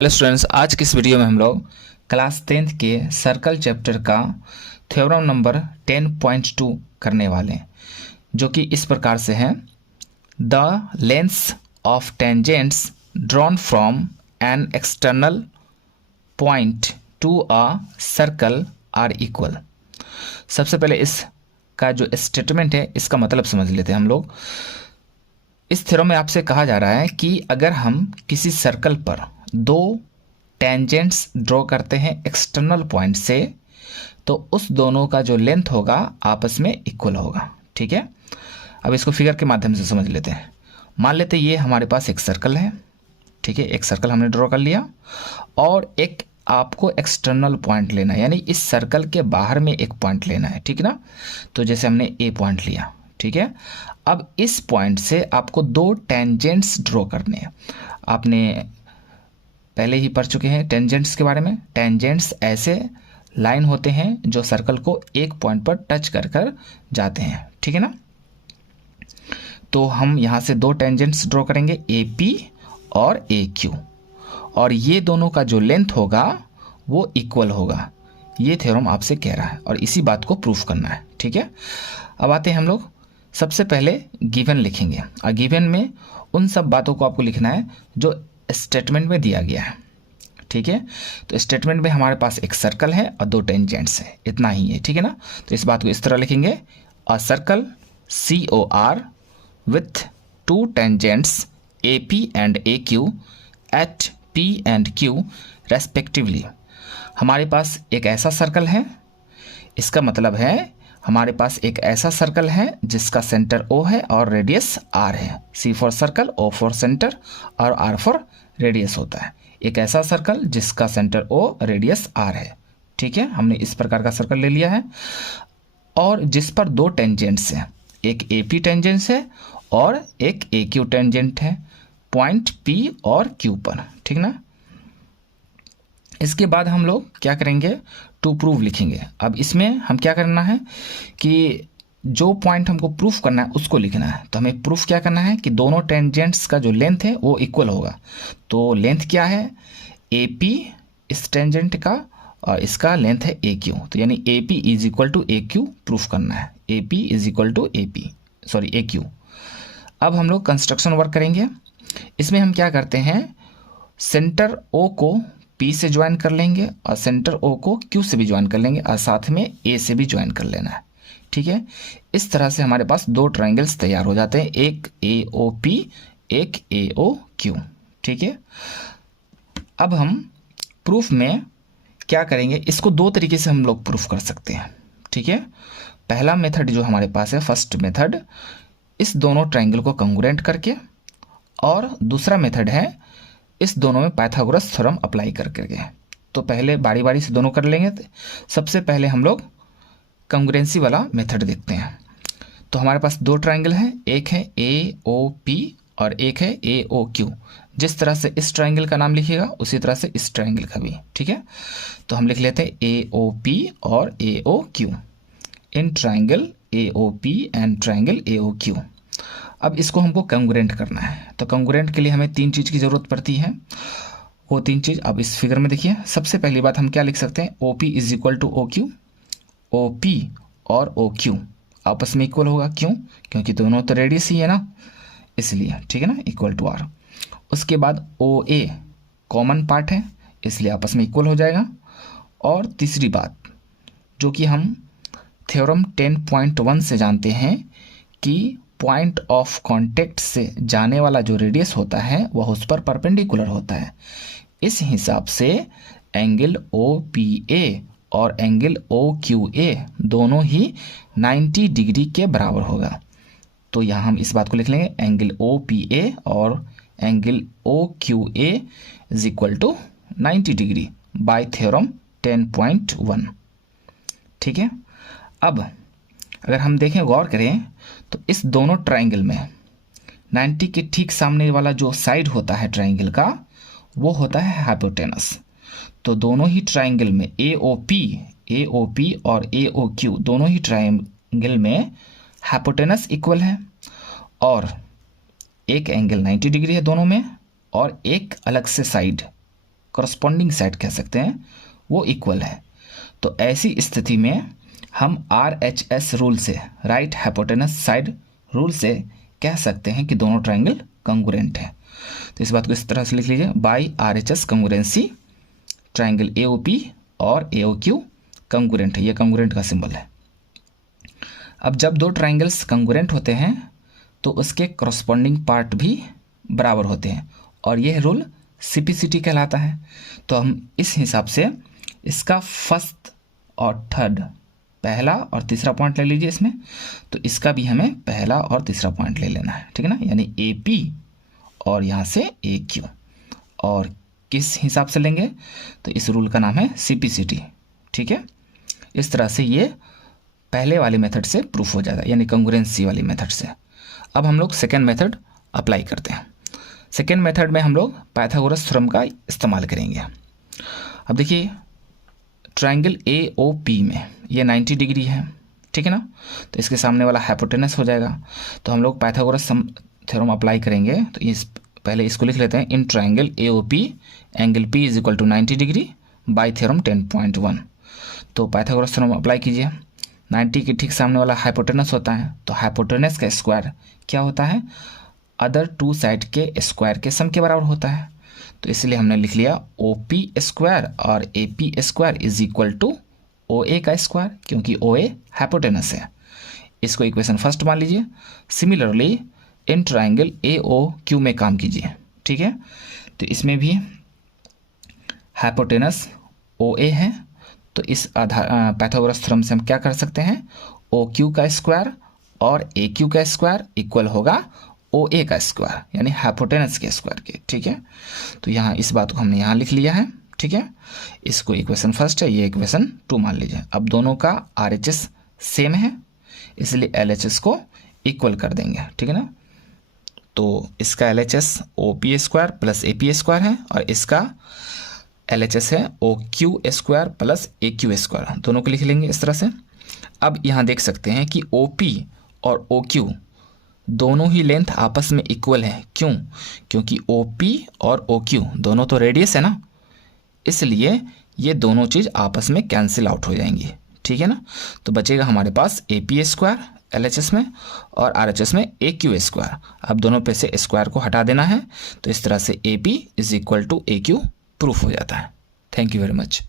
Hello students, आज की इस वीडियो में हम लोग क्लास 10th के सर्कल चैप्टर का थ्योरम नंबर 10.2 करने वाले हैं, जो कि इस प्रकार से है। The lengths of tangents drawn from an external point to a circle are equal. सबसे पहले इसका जो स्टेटमेंट है इसका मतलब समझ लेते हैं हम लोग। इस थ्योरम में आपसे कहा जा रहा है कि अगर हम किसी सर्कल पर दो टेंजेंट्स ड्रॉ करते हैं एक्सटर्नल पॉइंट से, तो उस दोनों का जो लेंथ होगा आपस में इक्वल होगा। ठीक है, अब इसको फिगर के माध्यम से समझ लेते हैं। मान लेते हैं ये हमारे पास एक सर्कल है। ठीक है, एक सर्कल हमने ड्रॉ कर लिया और एक आपको एक्सटर्नल पॉइंट लेना है, यानी इस सर्कल के बाहर में एक पॉइंट लेना है। ठीक ना, तो जैसे हमने ए पॉइंट लिया। ठीक है, अब इस पॉइंट से आपको दो टेंजेंट्स ड्रॉ करने हैं। आपने पहले ही पढ़ चुके हैं टेंजेंट्स के बारे में। टेंजेंट्स ऐसे लाइन होते हैं जो सर्कल को एक पॉइंट पर टच कर कर जाते हैं। ठीक है ना, तो हम यहाँ से दो टेंजेंट्स ड्रॉ करेंगे, ए पी और ए क्यू, और ये दोनों का जो लेंथ होगा वो इक्वल होगा। ये थ्योरम आपसे कह रहा है और इसी बात को प्रूफ करना है। ठीक है, अब आते हैं हम लोग। सबसे पहले गिवन लिखेंगे और गिवन में उन सब बातों को आपको लिखना है जो स्टेटमेंट में दिया गया है। ठीक है, तो स्टेटमेंट में हमारे पास एक सर्कल है और दो टेंजेंट्स है, इतना ही है। ठीक है ना, तो इस बात को इस तरह लिखेंगे, a circle COR with two tangents AP and AQ at P and Q respectively. हमारे पास एक ऐसा सर्कल है, इसका मतलब है हमारे पास एक ऐसा सर्कल है जिसका सेंटर O है और रेडियस R है। C for circle, O for centre और R फॉर रेडियस होता है। एक ऐसा सर्कल जिसका सेंटर O, रेडियस R है। ठीक है, हमने इस प्रकार का सर्कल ले लिया है और जिस पर दो टेंजेंट्स हैं, एक AP टेंजेंट है और एक AQ टेंजेंट है, पॉइंट P और Q पर। ठीक ना, इसके बाद हम लोग क्या करेंगे, टू प्रूव लिखेंगे। अब इसमें हम क्या करना है कि जो पॉइंट हमको प्रूफ करना है उसको लिखना है। तो हमें प्रूफ क्या करना है कि दोनों टेंजेंट्स का जो लेंथ है वो इक्वल होगा। तो लेंथ क्या है, AP इस टेंजेंट का और इसका लेंथ है AQ, तो यानी AP is equal to AQ proof करना है। AP is equal to AQ। अब हम लोग कंस्ट्रक्शन वर्क करेंगे। इसमें हम क्या करते हैं, सेंटर O को P से ज्वाइन कर लेंगे और सेंटर O को Q से भी ज्वाइन कर लेंगे और साथ में A से भी ज्वाइन कर लेना है। ठीक है, इस तरह से हमारे पास दो ट्रायंगल्स तैयार हो जाते हैं, एक AOP, एक AOQ। ठीक है, अब हम प्रूफ में क्या करेंगे, इसको दो तरीके से हम लोग प्रूफ कर सकते हैं। ठीक है, पहला मेथड जो हमारे पास है, फर्स्ट मेथड, इस दोनों ट्रायंगल को कंग्रुएंट करके, और दूसरा मेथड है इस दोनों में पाइथागोरस थ्योरम अप्लाई कर करके। तो पहले बारी बारी से दोनों कर लेंगे। सबसे पहले हम लोग कंग्रुएंसी वाला मेथड देखते हैं। तो हमारे पास दो ट्रायंगल हैं, एक है AOP और एक है AOQ। जिस तरह से इस ट्रायंगल का नाम लिखिएगा उसी तरह से इस ट्रायंगल का भी। ठीक है, तो हम लिख लेते हैं AOP और AOQ in triangle AOP and triangle AOQ। अब इसको हमको कंग्रुएंट करना है। तो कंग्रुएंट के लिए हमें तीन चीज़ की ज़रूरत पड़ती है। वो तीन चीज़ अब इस फिगर में देखिए। सबसे पहली बात हम क्या लिख सकते हैं, OP is equal to OQ। OP और OQ आपस में इक्वल होगा, क्यों, क्योंकि दोनों तो रेडियस ही है ना, इसलिए। ठीक है ना, इक्वल टू R। उसके बाद OA कॉमन पार्ट है, इसलिए आपस में इक्वल हो जाएगा। और तीसरी बात जो कि हम थ्योरम 10.1 से जानते हैं कि पॉइंट ऑफ कांटेक्ट से जाने वाला जो रेडियस होता है वह उस पर परपेंडिकुलर होता है। इस हिसाब से एंगल OPA और एंगल OQA दोनों ही 90 डिग्री के बराबर होगा। तो यहाँ हम इस बात को लिख लेंगे, एंगल OPA और angle OQA is equal to 90 degree by theorem 10.1। ठीक है, अब अगर हम देखें, गौर करें, तो इस दोनों ट्रायंगल में 90 के ठीक सामने वाला जो साइड होता है ट्रायंगल का वो होता है हाइपोटेनस। तो दोनों ही ट्रायंगल में AOP और AOQ दोनों ही ट्रायंगल में हाइपोटेनस इक्वल है और एक एंगल 90 डिग्री है दोनों में और एक अलग से साइड करस्पॉन्डिंग साइड कह सकते हैं वो इक्वल है। तो ऐसी स्थिति में हम RHS रूल से, राइट हाइपोटेनस साइड रूल से कह सकते हैं कि दोनों ट्राइंगल कंग्रुएंट है। तो इस बात को इस तरह से लिख लीजिए, बाई RHS कंग्रुएंसी ट्राइंगल AOP और AOQ कंग्रुएंट है। ये कंग्रुएंट का सिंबल है। अब जब दो ट्राइंगल्स कंग्रुएंट होते हैं तो उसके करस्पॉन्डिंग पार्ट भी बराबर होते हैं और यह रूल CPCT कहलाता है। तो हम इस हिसाब से इसका फर्स्ट और थर्ड, पहला और तीसरा पॉइंट ले लीजिए इसमें। तो इसका भी हमें पहला और तीसरा पॉइंट ले लेना है, ठीक है ना, यानी AP और यहाँ से AQ। और किस हिसाब से लेंगे, तो इस रूल का नाम है CPCT, ठीक है। इस तरह से ये पहले वाले मेथड से प्रूफ हो जाता है, यानी कंग्रुएंसी वाली मेथड से। अब हम लोग सेकेंड मेथड अप्लाई करते हैं। सेकेंड मेथड में हम लोग पाइथागोरस थ्योरम का इस्तेमाल करेंगे। अब देखिए ट्राइंगल AOP में ये 90 डिग्री है, ठीक है ना, तो इसके सामने वाला हाइपोटेनस हो जाएगा। तो हम लोग पाइथागोरस थ्योरम अप्लाई करेंगे। तो इस पहले इसको लिख लेते हैं, in triangle AOP angle P is equal to 90 degree by theorem 10.1। तो पाइथागोरस थ्योरम अप्लाई कीजिए। 90 के ठीक सामने वाला हाइपोटेनस होता है, तो हाइपोटेनस का स्क्वायर क्या होता है, अदर टू साइड के स्क्वायर के सम के बराबर होता है। तो इसलिए हमने लिख लिया OP स्क्वायर और AP square is equal to OA का स्क्वायर, क्योंकि OA हाइपोटेनस है। इसको इक्वेशन फर्स्ट मान लीजिए। सिमिलरली इन ट्राइंगल AOQ में काम कीजिए, ठीक है। तो इसमें भी हाइपोटेनस OA है, तो इस आधार पाइथागोरस थ्योरम से हम क्या कर सकते हैं, OQ का स्क्वायर और AQ का स्क्वायर इक्वल होगा OA का स्क्वायर, यानी हाइपोटेनस के स्क्वायर के, ठीक है। तो यहाँ इस बात को हमने यहाँ लिख लिया है, ठीक है। इसको इक्वेशन फर्स्ट है, ये इक्वेशन 2 मान लीजिए। अब दोनों का RHS सेम है, इसलिए LHS को इक्वल कर देंगे, ठीक है ना। तो इसका LHS OP square plus AP square है और इसका LHS है OQ square plus AQ square, दोनों को लिख लेंगे इस तरह से। अब यहाँ देख सकते हैं कि OP और OQ दोनों ही लेंथ आपस में इक्वल है। क्यों? क्योंकि OP और OQ दोनों तो रेडियस है ना, इसलिए ये दोनों चीज़ आपस में कैंसिल आउट हो जाएंगी, ठीक है ना। तो बचेगा हमारे पास AP स्क्वायर LHS में और RHS में AQ स्क्वायर। अब दोनों पे से स्क्वायर को हटा देना है, तो इस तरह से AP is equal to AQ proof हो जाता है। Thank you very much.